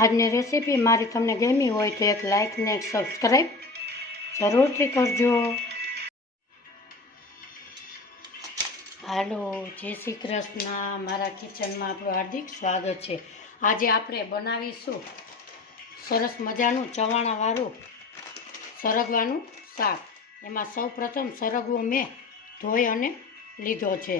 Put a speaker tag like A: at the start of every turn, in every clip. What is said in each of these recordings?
A: આજની રેસીપી મારી તમને ગમી હોય તો એક લાઇક ને એક સબસ્ક્રાઈબ જરૂરથી કરજો હાલો જય શ્રી કૃષ્ણ મારા કિચનમાં આપણું હાર્દિક સ્વાગત છે આજે આપણે બનાવીશું સરસ મજાનું ચવાણાવાળું સરગવાનું શાક એમાં સૌ પ્રથમ સરગવો મેં ધોઈ અને લીધો છે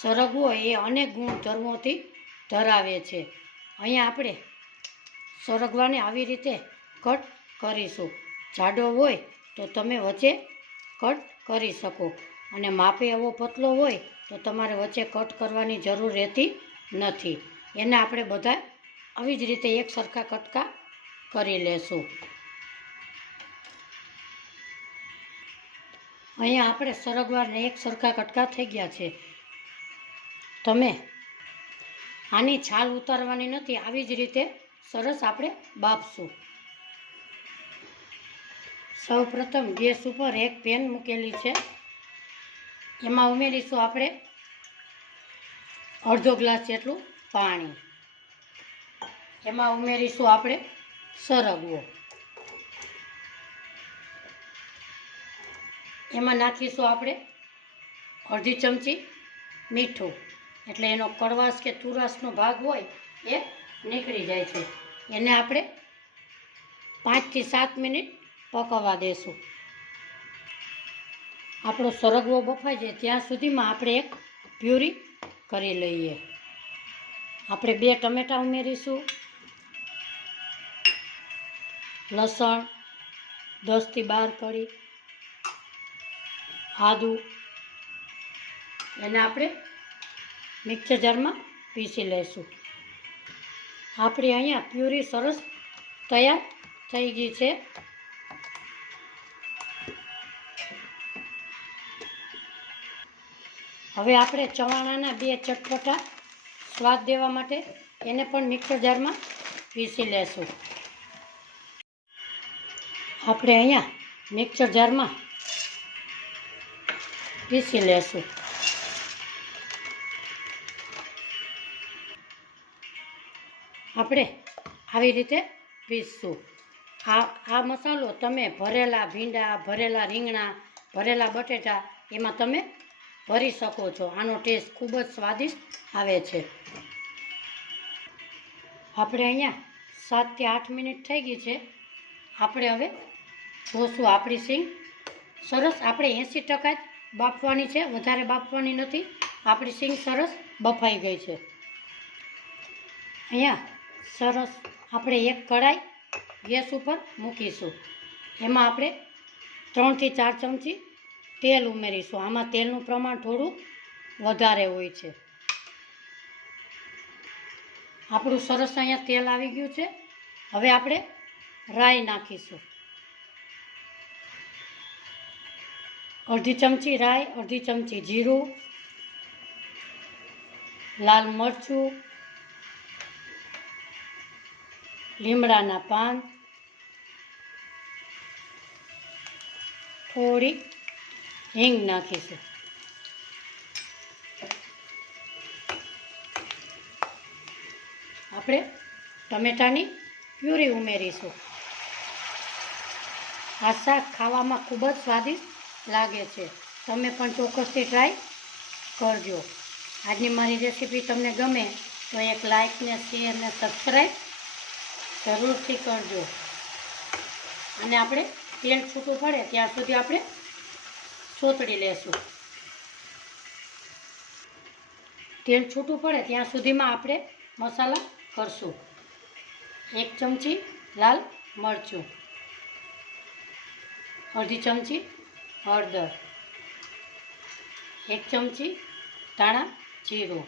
A: સરગવો એ અનેક ગુણ ધર્મોથી ધરાવે છે અહીંયા આપણે સરગવાને આવી રીતે કટ કરીશું જાડો હોય તો તમે વચ્ચે કટ કરી શકો અને માપે એવો પતલો હોય તો તમારે વચ્ચે કટ કરવાની જરૂર રહેતી નથી એને આપણે બધા આવી જ રીતે એક સરખા કટકા કરી લેશું અહીંયા આપણે સરગવાને એક સરખા કટકા થઈ ગયા છે તમે આની છાલ ઉતારવાની નથી આવી જ રીતે સરસ આપણે બાપશું સૌ પ્રથમ ગેસ ઉપર એક પેન મૂકેલી છે એમાં ઉમેરીશું આપણે અડધો ગ્લાસ જેટલું પાણી એમાં ઉમેરીશું આપણે સરગવો એમાં નાખીશું આપણે અડધી ચમચી મીઠું એટલે એનો કડવાશ કે તુરસનો ભાગ હોય એ નીકળી જાય છે એને આપણે પાંચથી સાત મિનિટ પકવવા દેશું આપણો સરગવો બફાય છે ત્યાં સુધીમાં આપણે એક પ્યુરી કરી લઈએ આપણે બે ટમેટાં ઉમેરીશું લસણ દસથી બાર કળી આદું એને આપણે મિક્સર જારમાં પીસી લઈશું આપણી અહીંયા પ્યુરી સરસ તૈયાર થઈ ગઈ છે હવે આપણે ચવાણાના બે ચટપટા સ્વાદ દેવા માટે એને પણ મિક્સર જારમાં પીસી લેશું આપણે અહીંયા મિક્સર જારમાં પીસી લેશું આપણે આવી રીતે પીસશું આ આ મસાલો તમે ભરેલા ભીંડા ભરેલા રીંગણા ભરેલા બટેટા એમાં તમે ભરી શકો છો આનો ટેસ્ટ ખૂબ જ સ્વાદિષ્ટ આવે છે આપણે અહીંયા સાતથી આઠ મિનિટ થઈ ગઈ છે આપણે હવે જોશું આપણી સિંગ સરસ આપણે એંસી ટકા જ બાફવાની છે વધારે બાફવાની નથી આપણી સિંગ સરસ બફાઈ ગઈ છે અહીંયા સરસ આપણે એક કઢાઈ ગેસ ઉપર મૂકીશું એમાં આપણે ત્રણથી ચાર ચમચી તેલ ઉમેરીશું આમાં તેલનું પ્રમાણ થોડું વધારે હોય છે આપણું સરસ અહીંયા તેલ આવી ગયું છે હવે આપણે રાઈ નાખીશું અડધી ચમચી રાઈ અડધી ચમચી જીરું લાલ મરચું લીમડાના પાન થોડી હિંગ નાખીશું આપણે ટમેટાની પ્યુરી ઉમેરીશું આ શાક ખાવામાં ખૂબ જ સ્વાદિષ્ટ લાગે છે તમે પણ ચોક્કસથી ટ્રાય કરજો આજની મારી રેસીપી તમને ગમે તો એક લાઇક ને શેર ને સબસ્ક્રાઈબ જરૂરથી કરજો અને આપણે તેલ છૂટું પડે ત્યાં સુધી આપણે સોતળી લેશું તેલ છૂટું પડે ત્યાં સુધીમાં આપણે મસાલા કરશું એક ચમચી લાલ મરચું અડધી ચમચી હળદર એક ચમચી ધાણા જીરું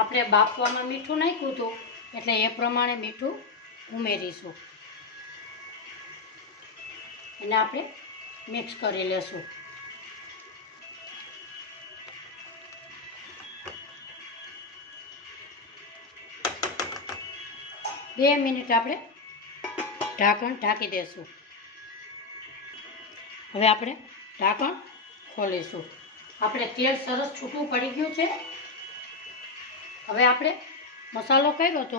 A: આપણે બાફવામાં મીઠું નાખ્યું હતું એટલે એ પ્રમાણે મીઠું ઉમેરીશું એને આપણે મિક્સ કરી લેશું બે મિનિટ આપણે ઢાંકણ ઢાંકી દઈશું હવે આપણે ઢાંકણ ખોલીશું આપણે તેલ સરસ છૂટું પડી ગયું છે હવે આપણે મસાલો કર્યો હતો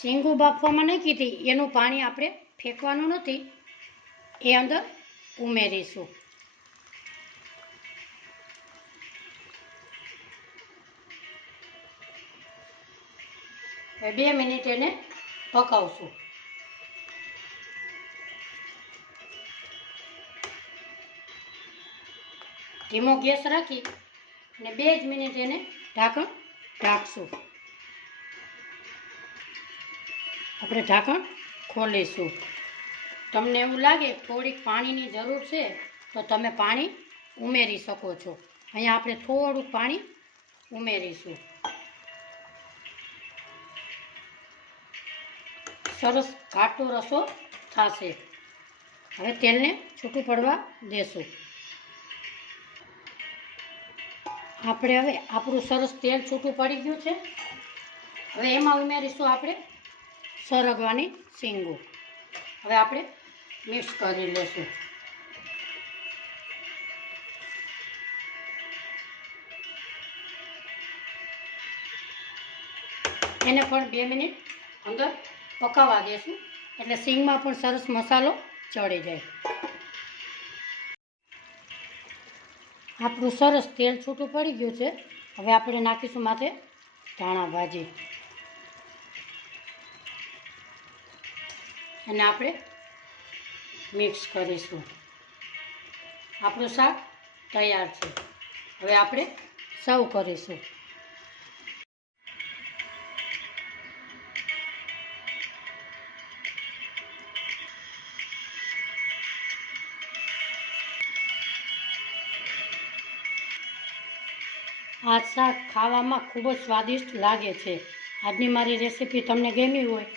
A: શીંગું બાફવામાં નહીં કીધી એનું પાણી આપણે ફેંકવાનું નથી એ અંદર ઉમેરીશું બે મિનિટ એને પકાવશું ધીમો ગેસ રાખી અને બે જ મિનિટ એને ઢાંકણ ઢાંકશું આપણે ઢાંકણ ખોલીશું તમને એવું લાગે થોડીક પાણીની જરૂર છે તો તમે પાણી ઉમેરી શકો છો અહીંયા આપણે થોડુંક પાણી ઉમેરીશું સરસ ઘાટો રસો થશે હવે તેલને છૂટું પડવા દેશું આપણે હવે આપણું સરસ તેલ છૂટું પડી ગયું છે હવે એમાં ઉમેરીશું આપણે સરગવાની શીંગો હવે આપણે મિક્સ કરી લેશું એને પણ બે મિનિટ અંદર પકાવવા દેશું એટલે સિંગમાં પણ સરસ મસાલો ચડી જાય આપણું સરસ તેલ છૂટું પડી ગયું છે હવે આપણે નાખીશું માથે ધાણા ભાજી અને આપણે મિક્સ કરીશું આપણું શાક તૈયાર છે હવે આપણે સર્વ કરીશું આ શાક ખાવામાં ખૂબ જ સ્વાદિષ્ટ લાગે છે આજની મારી રેસીપી તમને ગમી હોય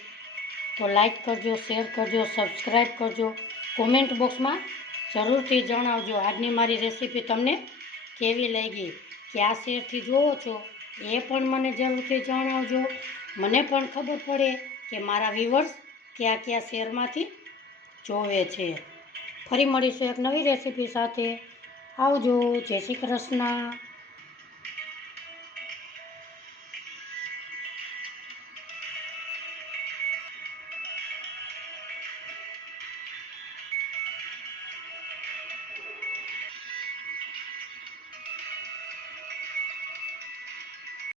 A: તો લાઇક કરજો શેર કરજો સબસ્ક્રાઈબ કરજો કોમેન્ટ બોક્સમાં જરૂરથી જણાવજો આજની મારી રેસીપી તમને કેવી લાગી કયા શેરથી જોવો છો એ પણ મને જરૂરથી જણાવજો મને પણ ખબર પડે કે મારા વ્યુઅર્સ કયા કયા શેરમાંથી જોવે છે ફરી મળીશું એક નવી રેસીપી સાથે આવજો જય શ્રી કૃષ્ણ